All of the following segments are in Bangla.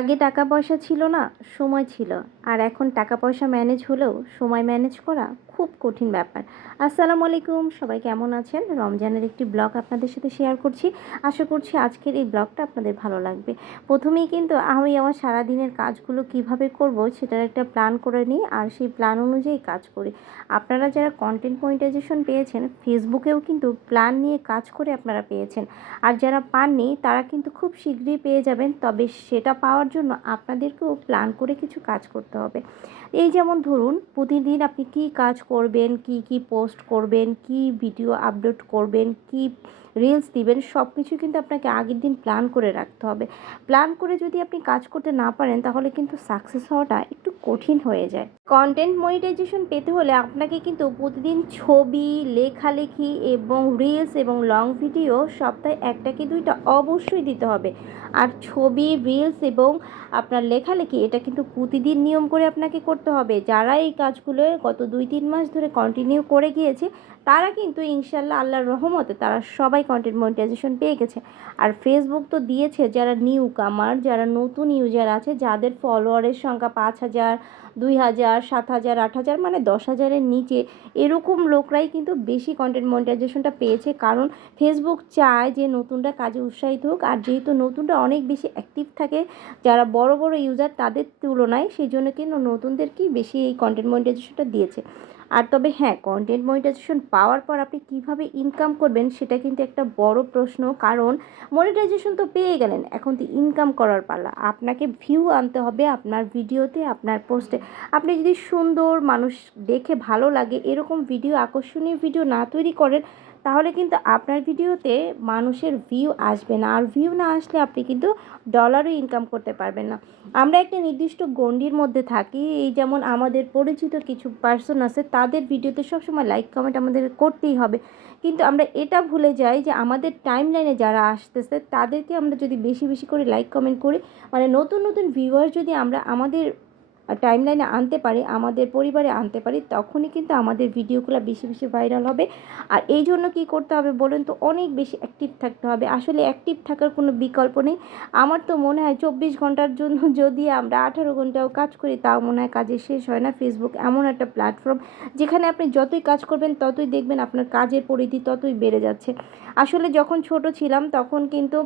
আগে টাকা পয়সা ছিল না, সময় ছিল। আর এখন টাকা পয়সা ম্যানেজ হলেও সময় ম্যানেজ করা খুব কঠিন ব্যাপার। আসসালামু আলাইকুম, সবাই কেমন আছেন? রমজানের একটি ব্লগ আপনাদের সাথে শেয়ার করছি। আশা করছি আজকের এই ব্লগটা আপনাদের ভালো লাগবে। প্রথমেই কিন্তু আমি আমার সারাদিনের কাজগুলো কিভাবে করব সেটার একটা প্ল্যান করে নিই, আর সেই প্ল্যান অনুযায়ী কাজ করি। আপনারা যারা কন্টেন্ট মনিটাইজেশন পেয়েছেন, ফেসবুকেও কিন্তু প্ল্যান নিয়ে কাজ করে আপনারা পেয়েছেন। আর যারা পাননি তারা কিন্তু খুব শীঘ্রই পেয়ে যাবেন। তবে সেটা পাওয়ার জন্য আপনাদেরকেও প্ল্যান করে কিছু কাজ করতে হবে। এই যেমন ধরুন, প্রতিদিন আপনি কি কাজ করবেন, কি পোস্ট করবেন, কি ভিডিও আপলোড করবেন, কি রিলস দিবেন, সব কিছু কিন্তু আপনাকে আগের দিন প্ল্যান করে রাখতে হবে। প্ল্যান করে যদি আপনি কাজ করতে না পারেন তাহলে কিন্তু সাকসেস হওয়াটা একটু কঠিন হয়ে যায়। কন্টেন্ট মনিটাইজেশন পেতে হলে আপনাকে কিন্তু প্রতিদিন ছবি, লেখালেখি এবং রিলস এবং লং ভিডিও সপ্তাহে 1টা কি 2টা অবশ্যই দিতে হবে। আর ছবি, রিলস এবং আপনার লেখালেখি এটা কিন্তু প্রতিদিন নিয়ম করে আপনাকে করতে হবে। যারা এই কাজগুলো গত 2-3 মাস ধরে কন্টিনিউ করে গিয়েছে তারা কিন্তু ইনশাআল্লাহ আল্লাহর রহমতে তারা সবাই কন্টেন্ট মনিটাইজেশন পেয়ে গেছে। আর ফেসবুক তো দিয়েছে যারা নিউ কামার, যারা নতুন ইউজার আছে, যাদের ফলোয়ারের সংখ্যা 5,000, 2,000, 7,000, 8,000 মানে 10,000-এর নিচে, এরকম লোকরাই কিন্তু বেশি কন্টেন্ট মনিটাইজেশনটা পেয়েছে। কারণ ফেসবুক চায় যে নতুনরা কাজে উৎসাহিত হোক, আর যেহেতু নতুনরা অনেক বেশি অ্যাক্টিভ থাকে যারা বড় বড় ইউজার তাদের তুলনায়, সেই জন্য কিন্তু নতুনদেরকেই বেশি এই কন্টেন্ট মনিটাইজেশনটা দিয়েছে। আর তবে হ্যাঁ, কন্টেন্ট মনিটাইজেশন পাওয়ার পর আপনি কীভাবে ইনকাম করবেন সেটা কিন্তু একটা বড় প্রশ্ন। কারণ মনিটাইজেশন তো পেয়ে গেলেন, এখন তো ইনকাম করার পালা। আপনাকে ভিউ আনতে হবে আপনার ভিডিওতে, আপনার পোস্টে। আপনি যদি সুন্দর, মানুষ দেখে ভালো লাগে এরকম ভিডিও, আকর্ষণীয় ভিডিও না তৈরি করেন তাহলে কিন্তু আপনার ভিডিওতে মানুষের ভিউ আসবে না। আর ভিউ না আসলে আপনি কিন্তু ডলারও ইনকাম করতে পারবেন না। আমরা একটা নির্দিষ্ট গণ্ডির মধ্যে থাকি। এই যেমন আমাদের পরিচিত কিছু পার্সন আছে, তাদের ভিডিওতে সবসময় লাইক কমেন্ট আমাদের করতেই হবে। কিন্তু আমরা এটা ভুলে যাই যে আমাদের টাইমলাইনে যারা আসতেছে তাদেরকে আমরা যদি বেশি বেশি করে লাইক কমেন্ট করি, মানে নতুন নতুন ভিউয়ার যদি আমরা আমাদের টাইমলাইনে আনতে পারি, আমাদের পরিবারে আনতে পারি, তখনই কিন্তু আমাদের ভিডিওগুলো বেশি বেশি ভাইরাল হবে। আর এই জন্য কী করতে হবে বলুন তো? অনেক বেশি অ্যাক্টিভ থাকতে হবে। আসলে অ্যাক্টিভ থাকার কোনো বিকল্প নেই। আমার তো মনে হয় 24 ঘন্টার জন্য যদি আমরা 18 ঘন্টাও কাজ করি তাও মনে হয় কাজের শেষ হয় না। ফেসবুক এমন একটা প্ল্যাটফর্ম যেখানে আপনি যতই কাজ করবেন ততই দেখবেন আপনার কাজের পরিধি ততই বেড়ে যাচ্ছে। আসলে যখন ছোট ছিলাম তখন কিন্তু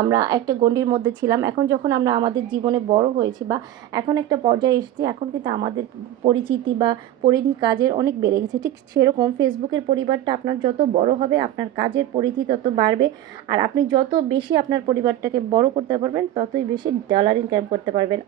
আমরা একটা গণ্ডির মধ্যে ছিলাম। এখন যখন আমরা আমাদের জীবনে বড় হয়েছি বা এখন একটা পর্যায়ে এসেছি, এখন কিন্তু আমাদের পরিচিতি বা পরিধি কাজের অনেক বেড়ে গেছে। ঠিক সেরকম ফেসবুকের পরিবারটা আপনার যত বড় হবে আপনার কাজের পরিধি তত বাড়বে। আর আপনি যত বেশি আপনার পরিবারটাকে বড় করতে পারবেন ততই বেশি ডলার ইনকাম করতে পারবেন।